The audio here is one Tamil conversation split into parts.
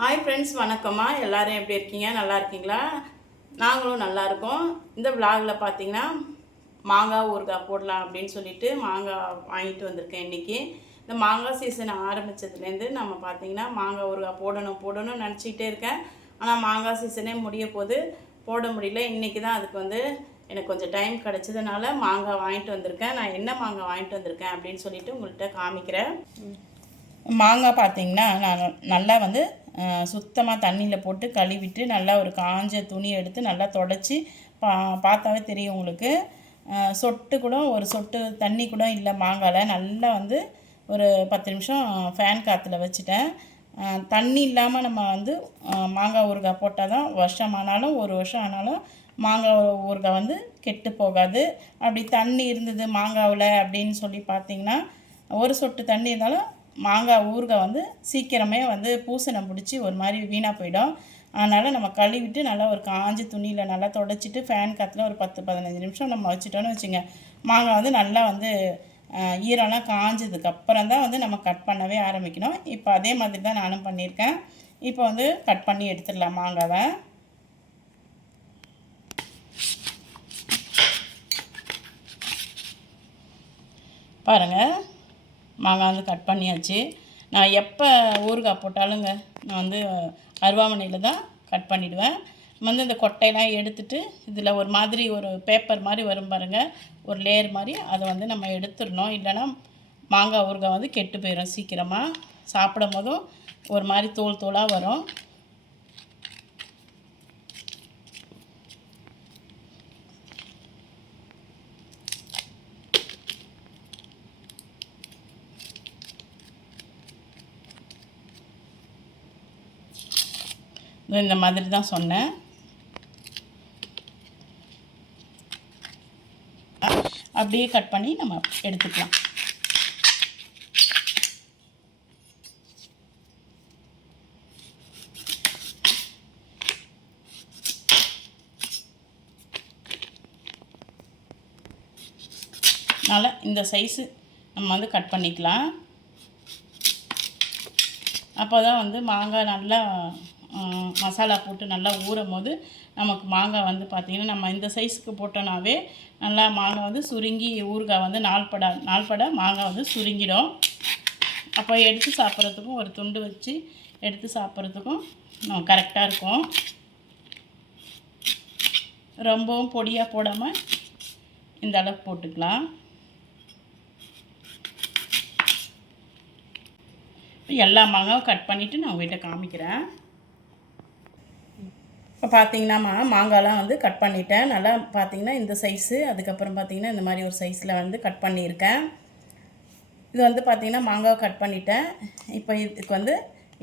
ஹாய் ஃப்ரெண்ட்ஸ் வணக்கம்மா. எல்லாரும் எப்படி இருக்கீங்க? நல்லா இருக்கீங்களா? நாங்களும் நல்லா இருக்கோம். இந்த விலாகில் பார்த்தீங்கன்னா மாங்காய் ஊறுகாய் போடலாம் அப்படின்னு சொல்லிட்டு மாங்காய் வாங்கிட்டு வந்திருக்கேன் இன்றைக்கி இந்த மாங்காய் சீசன் ஆரம்பித்ததுலேருந்து நம்ம பார்த்தீங்கன்னா மாங்காய் ஊறுகாய் போடணும் போடணும்னு நினச்சிக்கிட்டே இருக்கேன். ஆனால் மாங்காய் சீசனே முடிய போது போட முடியல. இன்றைக்கி தான் அதுக்கு வந்து எனக்கு கொஞ்சம் டைம் கிடச்சதுனால மாங்காய் வாங்கிட்டு வந்திருக்கேன். நான் என்ன மாங்காய் வாங்கிட்டு வந்திருக்கேன் அப்படின்னு சொல்லிட்டு உங்கள்கிட்ட காமிக்கிறேன். மாங்காய் பார்த்தீங்கன்னா நான் நல்லா வந்து சுத்தமாக தண்ணியில் போட்டு கழுவிட்டு நல்லா ஒரு காஞ்ச துணி எடுத்து நல்லா தொடச்சி பா பார்த்தாவே தெரியும் உங்களுக்கு. சொட்டு கூட ஒரு சொட்டு தண்ணி கூட இல்லை மாங்காயில் நல்லா வந்து ஒரு பத்து நிமிஷம் ஃபேன் காற்றுல வச்சுட்டேன். தண்ணி இல்லாமல் நம்ம வந்து மாங்காய் ஊறுகாய் போட்டால் தான் வருஷம் ஆனாலும் ஒரு வருஷம் ஆனாலும் மாங்காய் ஊறுகாய் வந்து கெட்டு போகாது. அப்படி தண்ணி இருந்தது மாங்காவில் அப்படின்னு சொல்லி பார்த்தீங்கன்னா ஒரு சொட்டு தண்ணி இருந்தாலும் மாங்காய் ஊறுகாய் வந்து சீக்கிரமே வந்து பூசணம் பிடிச்சி ஒரு மாதிரி வீணாக போயிடும். அதனால் நம்ம கழுவிட்டு நல்லா ஒரு காஞ்ச துணியில் நல்லா தொடச்சிட்டு ஃபேன் காற்றுல ஒரு பத்து பதினஞ்சு நிமிஷம் நம்ம வச்சுட்டோன்னு வச்சுங்க. மாங்காய் வந்து நல்லா வந்து ஈரம்லாம் காஞ்சதுக்கு அப்புறம் தான் வந்து நம்ம கட் பண்ணவே ஆரம்பிக்கணும். இப்போ அதே மாதிரி தான் நானும் பண்ணியிருக்கேன். இப்போ வந்து கட் பண்ணி எடுத்துடலாம் மாங்காவை. பாருங்கள் மாங்காய் வந்து கட் பண்ணியாச்சு. நான் எப்போ ஊறுகாய் போட்டாலுங்க நான் வந்து அருவாமனையில் தான் கட் பண்ணிவிடுவேன் வந்து இந்த கொட்டையெல்லாம் எடுத்துட்டு இதில் ஒரு மாதிரி ஒரு பேப்பர் மாதிரி வரும் பாருங்கள் ஒரு லேயர் மாதிரி அதை வந்து நம்ம எடுத்துடணும். இல்லைன்னா மாங்காய் ஊறுகாய் வந்து கெட்டு போயிடும் சீக்கிரமாக சாப்பிடும் போதும் ஒரு மாதிரி தோல் தோலாக வரும். இந்த மாதிரி தான் சொன்னேன். அப்படியே கட் பண்ணி நம்ம எடுத்துக்கலாம். அதனால் இந்த சைஸு நம்ம வந்து கட் பண்ணிக்கலாம். அப்போ தான் வந்து மாங்காய் நல்லா மசாலா போட்டு நல்லா ஊறும் போது நமக்கு மாங்காய் வந்து பார்த்திங்கன்னா நம்ம இந்த சைஸுக்கு போட்டோன்னாவே நல்லா மாங்காய் வந்து சுருங்கி ஊறுகாய் வந்து நாள்பட நாள்பட மாங்காய் வந்து சுருங்கிடும். அப்போ எடுத்து சாப்பிட்றதுக்கும் ஒரு துண்டு வச்சு எடுத்து சாப்பிட்றதுக்கும் கரெக்டாக இருக்கும். ரொம்பவும் பொடியாக போடாமல் இந்த அளவுக்கு போட்டுக்கலாம். எல்லா மாங்காவும் கட் பண்ணிவிட்டு நான் உங்கள்கிட்ட காமிக்கிறேன். இப்போ பார்த்தீங்கன்னா மாங்காய்லாம் வந்து கட் பண்ணிட்டேன். நல்லா பார்த்தீங்கன்னா இந்த சைஸு அதுக்கப்புறம் பார்த்தீங்கன்னா இந்த மாதிரி ஒரு சைஸில் வந்து கட் பண்ணியிருக்கேன். இது வந்து பார்த்தீங்கன்னா மாங்காவை கட் பண்ணிட்டேன். இப்போ இதுக்கு வந்து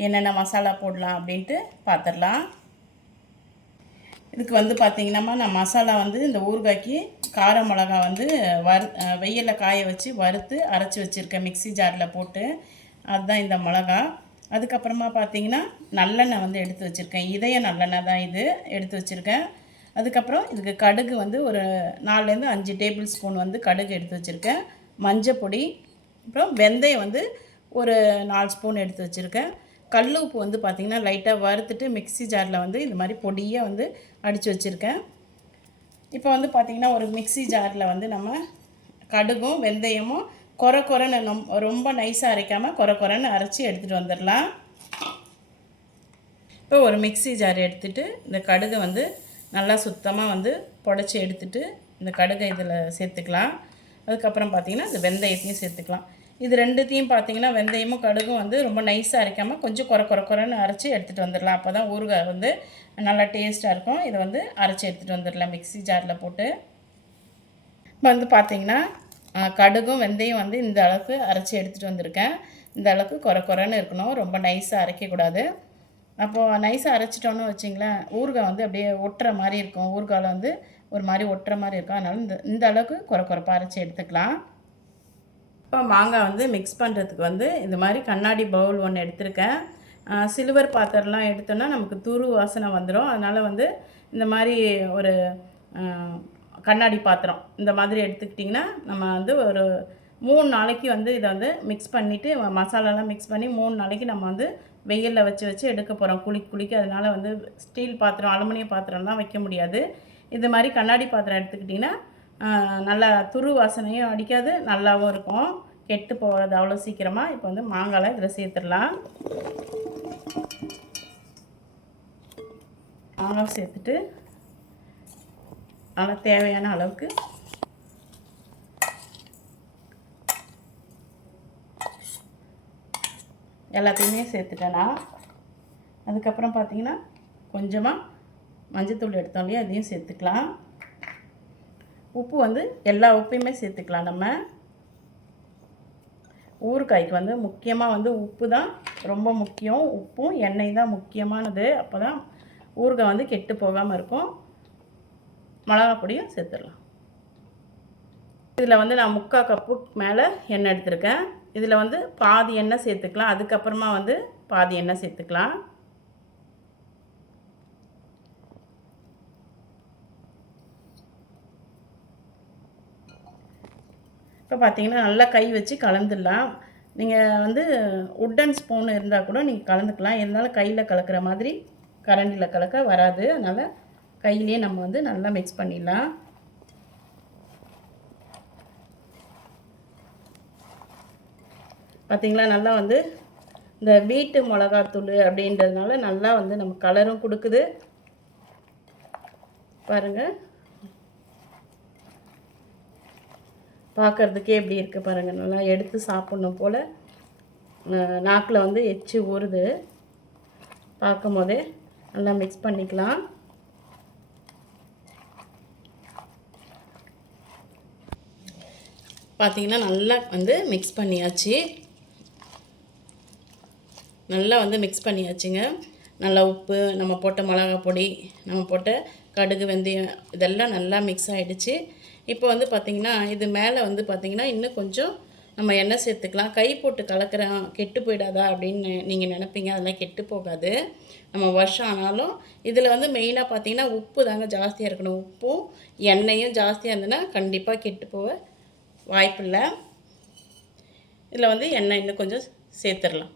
என்னென்ன மசாலா போடலாம் அப்படின்ட்டு பார்த்துடலாம். இதுக்கு வந்து பார்த்தீங்கன்னாம்மா நான் மசாலா வந்து இந்த ஊறுகாய்க்கு கார மிளகா வந்து வறு வெயிலில் காய வச்சு வறுத்து அரைச்சி வச்சுருக்கேன். மிக்ஸி ஜாரில் போட்டு. அதுதான் இந்த மிளகா. அதுக்கப்புறமா பார்த்தீங்கன்னா நல்லெண்ணெய் வந்து எடுத்து வச்சுருக்கேன். இதய நல்லெண்ணெய் தான் இது. எடுத்து வச்சுருக்கேன். அதுக்கப்புறம் இதுக்கு கடுகு வந்து ஒரு நாலுலேருந்து அஞ்சு டேபிள் ஸ்பூன் வந்து கடுகு எடுத்து வச்சுருக்கேன். மஞ்சள் பொடி அப்புறம் வெந்தயம் வந்து ஒரு நாலு ஸ்பூன் எடுத்து வச்சுருக்கேன். கல் உப்பு வந்து பார்த்திங்கன்னா லைட்டாக வறுத்துட்டு மிக்ஸி ஜாரில் வந்து இந்த மாதிரி பொடியாக வந்து அடித்து வச்சுருக்கேன். இப்போ வந்து பார்த்திங்கன்னா ஒரு மிக்ஸி ஜாரில் வந்து நம்ம கடுகும் வெந்தயமும் கொர கொரன்னு நம் ரொம்ப நைஸாக அரைக்காமல் கொர கொரன்னு அரைச்சி எடுத்துகிட்டு வந்துடலாம். இப்போ ஒரு மிக்ஸி ஜார் எடுத்துட்டு இந்த கடுகை வந்து நல்லா சுத்தமாக வந்து புடச்சி எடுத்துட்டு இந்த கடுகை இதில் சேர்த்துக்கலாம். அதுக்கப்புறம் பார்த்திங்கன்னா இந்த வெந்தயத்தையும் சேர்த்துக்கலாம். இது ரெண்டுத்தையும் பார்த்திங்கன்னா வெந்தயமும் கடுகும் வந்து ரொம்ப நைஸாக அரைக்காமல் கொஞ்சம் கொர கொர கொரன்னு அரைச்சி எடுத்துகிட்டு வந்துடலாம். அப்போ தான் ஊறுகாய் வந்து நல்லா டேஸ்ட்டாக இருக்கும். இதை வந்து அரைச்சி எடுத்துகிட்டு வந்துடலாம் மிக்ஸி ஜாரில் போட்டு. இப்போ வந்து பார்த்தீங்கன்னா கடுகும் வெந்தயம் வந்து இந்த அளவுக்கு அரைச்சி எடுத்துகிட்டு வந்திருக்கேன். இந்த அளவுக்கு குறை குறைன்னு இருக்கணும். ரொம்ப நைஸாக அரைக்கக்கூடாது அப்போது நைஸாக அரைச்சிட்டோன்னு வச்சிங்களேன் ஊறுகாய் வந்து அப்படியே ஒட்டுற மாதிரி இருக்கும். ஊறுகாயில் வந்து ஒரு மாதிரி ஒட்டுற மாதிரி இருக்கும். அதனால் இந்த இந்த அளவுக்கு குறை குறைப்பாக அரைச்சி எடுத்துக்கலாம். இப்போ மாங்காய் வந்து மிக்ஸ் பண்ணுறதுக்கு வந்து இந்த மாதிரி கண்ணாடி பவுல் ஒன்று எடுத்திருக்கேன். சில்வர் பாத்திரம்லாம் எடுத்தோன்னா நமக்கு துரு வாசனை வந்துடும் அதனால் வந்து இந்த மாதிரி ஒரு கண்ணாடி பாத்திரம் இந்த மாதிரி எடுத்துக்கிட்டிங்கன்னா நம்ம வந்து ஒரு மூணு நாளைக்கு வந்து இதை வந்து மிக்ஸ் பண்ணிவிட்டு மசாலாலாம் மிக்ஸ் பண்ணி மூணு நாளைக்கு நம்ம வந்து வெயிலில் வச்சு வச்சு எடுக்க போகிறோம் குளிக்க குளிக்க அதனால் வந்து ஸ்டீல் பாத்திரம் அலுமினிய பாத்திரம்லாம் வைக்க முடியாது. இது மாதிரி கண்ணாடி பாத்திரம் எடுத்துக்கிட்டிங்கன்னா நல்லா துரு வாசனையும் அடிக்காது நல்லாவும் இருக்கும். கெட்டு போகாது அவ்வளோ சீக்கிரமாக இப்போ வந்து மாங்காய் இதில் சேர்த்துடலாம். மாங்காய் சேர்த்துட்டு ஆனால் தேவையான அளவுக்கு எல்லாத்தையுமே சேர்த்துட்டேன்னா அதுக்கப்புறம் பார்த்தீங்கன்னா கொஞ்சமாக மஞ்சத்தூள் எடுத்தோம் இல்லையா? அதையும் சேர்த்துக்கலாம். உப்பு வந்து எல்லா உப்பையுமே சேர்த்துக்கலாம் நம்ம. ஊறுகாய்க்கு வந்து முக்கியமாக வந்து உப்பு தான் ரொம்ப முக்கியம். உப்பும் எண்ணெய் தான் முக்கியமானது. அப்போ தான் ஊறுகாய் வந்து கெட்டு போகாமல் இருக்கும். மிளகா பொடியும் சேர்த்துடலாம். இதில் வந்து நான் முக்கால் கப்பு மேலே எண்ணெய் எடுத்திருக்கேன். இதில் வந்து பாதி எண்ணெய் சேர்த்துக்கலாம். அதுக்கப்புறமா வந்து பாதி எண்ணெய் சேர்த்துக்கலாம். இப்போ பார்த்தீங்கன்னா நல்லா கை வச்சு கலந்துடலாம். நீங்கள் வந்து உட்டன் ஸ்பூன் இருந்தால் கூட நீங்கள் கலந்துக்கலாம். இருந்தாலும் கையில் கலக்கிற மாதிரி கரண்டியில் கலக்க வராது. அதனால் கையிலே நம்ம வந்து நல்லா மிக்ஸ் பண்ணிடலாம். பார்த்தீங்களா நல்லா வந்து இந்த வீட்டு மிளகாத்தூள் அப்படின்றதுனால நல்லா வந்து நம்ம கலரும் கொடுக்குது. பாருங்கள் பார்க்கறதுக்கே எப்படி இருக்குது பாருங்கள் நல்லா எடுத்து சாப்பிட்ணும் போல். நாக்கில் வந்து எச்சு ஊறுது. பார்க்கும் போதே நல்லா மிக்ஸ் பண்ணிக்கலாம். பார்த்தீங்கன்னா நல்லா வந்து மிக்ஸ் பண்ணியாச்சு. நல்லா வந்து மிக்ஸ் பண்ணியாச்சுங்க. நல்லா உப்பு நம்ம போட்ட மிளகா பொடி நம்ம போட்ட கடுகு வெந்தயம் இதெல்லாம் நல்லா மிக்ஸ் ஆகிடுச்சு இப்போ வந்து பார்த்திங்கன்னா இது மேலே வந்து பார்த்திங்கன்னா இன்னும் கொஞ்சம் நம்ம எண்ணெய் சேர்த்துக்கலாம். கை போட்டு கலக்கிறோம் கெட்டு போயிடாதா அப்படின்னு நீங்கள் நினப்பீங்க. அதெல்லாம் கெட்டு போகாது. நம்ம வருஷம் ஆனாலும் இதில் வந்து மெயினாக பார்த்திங்கன்னா உப்பு தாங்க ஜாஸ்தியாக இருக்கணும். உப்பும் எண்ணெயும் ஜாஸ்தியாக இருந்ததுன்னா கண்டிப்பாக கெட்டு போக வாய்ப்பில்லை. இதில் வந்து எண்ணெய் இன்னும் கொஞ்சம் சேர்த்துடலாம்.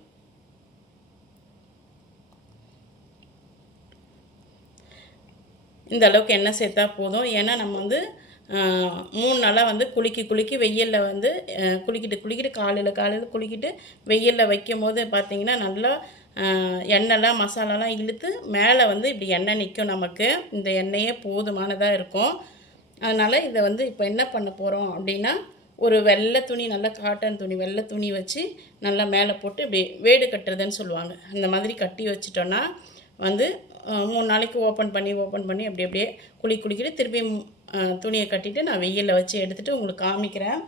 இந்த அளவுக்கு எண்ணெய் சேர்த்தா போதும். ஏன்னா நம்ம வந்து மூணு நாளாக வந்து குலுக்கி குலுக்கி வெயிலில் வந்து குளிக்கிட்டு குலுக்கிட்டு காலையில் காலையில் குளிக்கிட்டு வெயிலில் வைக்கும் போது பார்த்தீங்கன்னா நல்லா எண்ணெய்லாம் மசாலாலாம் இழுத்து மேலே வந்து இப்படி எண்ணெய் நிற்கும் நமக்கு. இந்த எண்ணெயே போதுமானதாக இருக்கும். அதனால் இதை வந்து இப்போ என்ன பண்ண போகிறோம் அப்படின்னா ஒரு வெள்ளை துணி நல்லா காட்டன் துணி வெள்ளை துணி வச்சு நல்லா மேலே போட்டு இப்படி வேடு கட்டுறதுன்னு சொல்லுவாங்க. அந்த மாதிரி கட்டி வச்சிட்டோன்னா வந்து மூணு நாளைக்கு ஓப்பன் பண்ணி ஓப்பன் பண்ணி அப்படி அப்படியே குளி குளிக்கிட்டு திருப்பி துணியை கட்டிட்டு நான் வெயிலில் வச்சு எடுத்துகிட்டு உங்களுக்கு காமிக்கிறேன்.